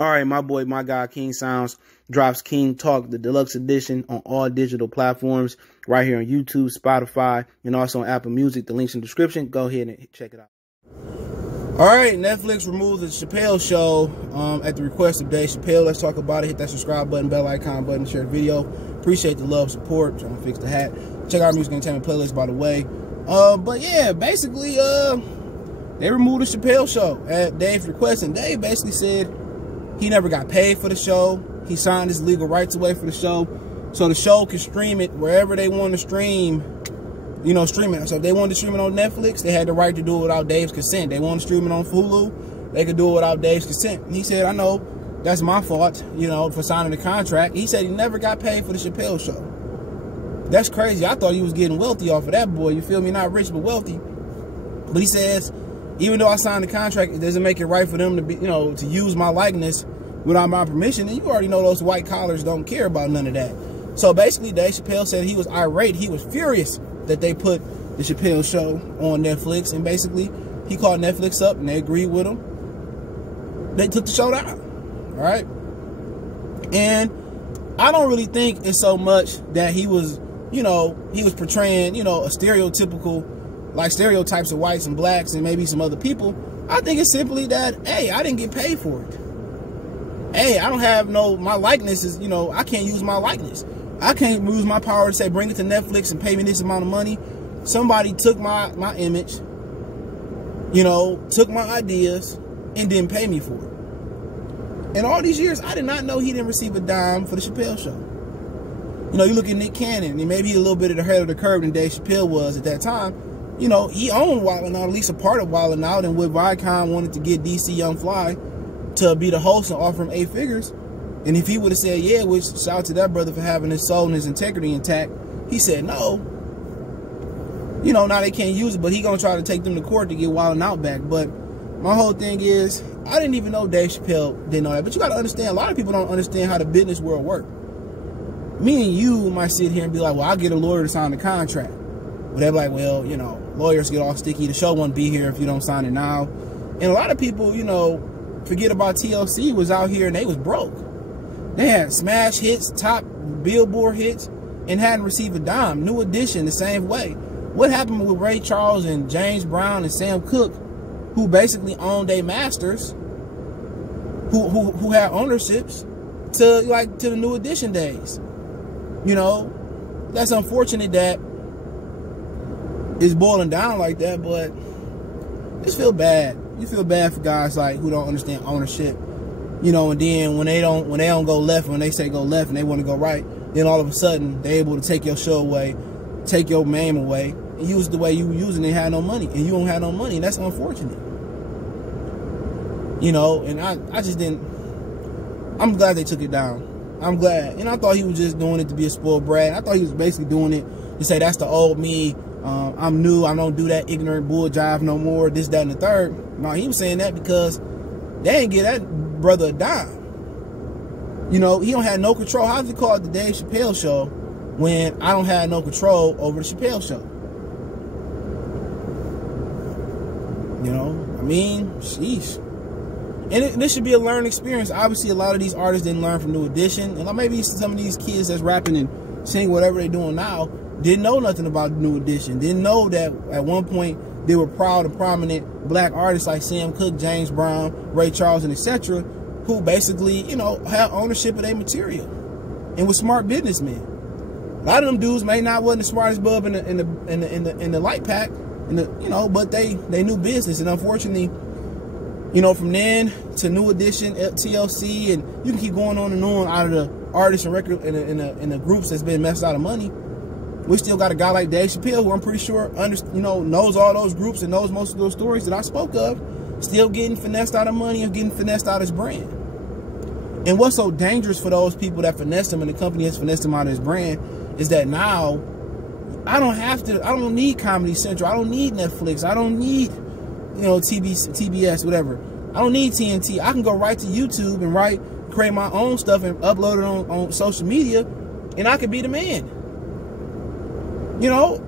All right, my boy, my guy, King Sounds drops King Talk, the deluxe edition, on all digital platforms, right here on YouTube, Spotify, and also on Apple Music. The link's in the description. Go ahead and check it out. All right, Netflix removed the Chappelle show at the request of Dave Chappelle. Let's talk about it. Hit that subscribe button, bell icon button, share the video. Appreciate the love, support. Trying to fix the hat. Check out our music entertainment playlist, by the way. But yeah, basically, they removed the Chappelle show at Dave's request, and Dave basically said he never got paid for the show. He signed his legal rights away for the show, so the show can stream it wherever they want to stream, stream it. So if they wanted to stream it on Netflix, they had the right to do it without Dave's consent. They want to stream it on Hulu, they could do it without Dave's consent. And he said, I know that's my fault, for signing the contract. He said he never got paid for the Chappelle show. That's crazy. I thought he was getting wealthy off of that, boy. You feel me? Not rich, but wealthy. But he says, even though I signed the contract, it doesn't make it right for them to be, to use my likeness without my permission. And you already know those white collars don't care about none of that. So basically, Dave Chappelle said he was irate. He was furious that they put the Chappelle show on Netflix. And basically, he called Netflix up and they agreed with him. They took the show down. All right. And I don't really think it's so much that he was, he was portraying, a stereotypical, like stereotypes of whites and blacks and maybe some other people. I think it's simply that, hey, I didn't get paid for it. Hey, I don't have my likeness is, I can't use my likeness. I can't use my power to say, bring it to Netflix and pay me this amount of money. Somebody took my image, took my ideas and didn't pay me for it. In all these years, I did not know he didn't receive a dime for the Chappelle show. You look at Nick Cannon, and maybe a little bit ahead of the curve than Dave Chappelle was at that time. He owned Wild 'N Out, at least a part of Wild 'N Out, and when Viacom wanted to get DC Young Fly to be the host and offer him 8 figures, and if he would have said yeah, which shout out to that brother for having his soul and his integrity intact, he said no. Now they can't use it, but he gonna try to take them to court to get Wild 'N Out back. But my whole thing is, I didn't even know Dave Chappelle didn't know that. But you gotta understand, a lot of people don't understand how the business world works. Me and you might sit here and be like, well, I'll get a lawyer to sign the contract. But they're like, well, lawyers get all sticky. The show won't be here if you don't sign it now. And a lot of people, forget about TLC was out here and they was broke. They had smash hits, top Billboard hits, and hadn't received a dime. New Edition, the same way. What happened with Ray Charles and James Brown and Sam Cooke, who basically owned their masters, who had ownerships to the New Edition days? That's unfortunate that it's boiling down like that, but just feel bad. You feel bad for guys who don't understand ownership, and then when they don't go left, when they say go left and they want to go right, then all of a sudden they're able to take your show away, take your name away, and use it the way you were using it and had no money, and you don't have no money, and that's unfortunate. And I just didn't. I'm glad they took it down. I'm glad. And I thought he was just doing it to be a spoiled brat. I thought he was basically doing it to say that's the old me. I'm new. I don't do that ignorant bull jive no more. This, that, and the third. No, he was saying that because they ain't get that brother a dime. He don't have no control. How does he call it the Dave Chappelle show when I don't have no control over the Chappelle show? Sheesh. And this should be a learning experience. Obviously, a lot of these artists didn't learn from New Edition. And maybe some of these kids that's rapping and singing whatever they're doing now didn't know nothing about New Edition. Didn't know that at one point they were proud and prominent black artists like Sam Cooke, James Brown, Ray Charles, and etc., who basically, had ownership of their material and were smart businessmen. A lot of them dudes may not wasn't the smartest bub in the light pack, but they knew business. And unfortunately, from then to New Edition, TLC, and you can keep going on and on out of the artists and record in the groups that's been messed out of money. We still got a guy like Dave Chappelle, who I'm pretty sure knows all those groups and knows most of those stories that I spoke of, still getting finessed out of money and getting finessed out of his brand. And what's so dangerous for those people that finessed him and the company has finessed him out of his brand is that now I don't need Comedy Central. I don't need Netflix. I don't need TBS, whatever. I don't need TNT. I can go right to YouTube and create my own stuff and upload it on social media, and I could be the man. So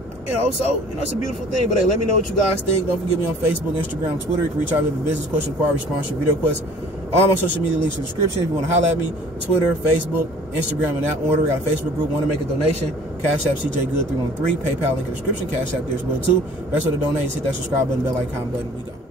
it's a beautiful thing. But hey, let me know what you guys think. Don't forget me on Facebook, Instagram, Twitter. You can reach out with a business question, inquiry, response, video request. All my social media links in the description. If you want to holler at me, Twitter, Facebook, Instagram in that order. We got a Facebook group. Want to make a donation? Cash App CJ Good 313. PayPal link in the description. Cash App there as well too. Best way to donate is hit that subscribe button, bell icon button. We go.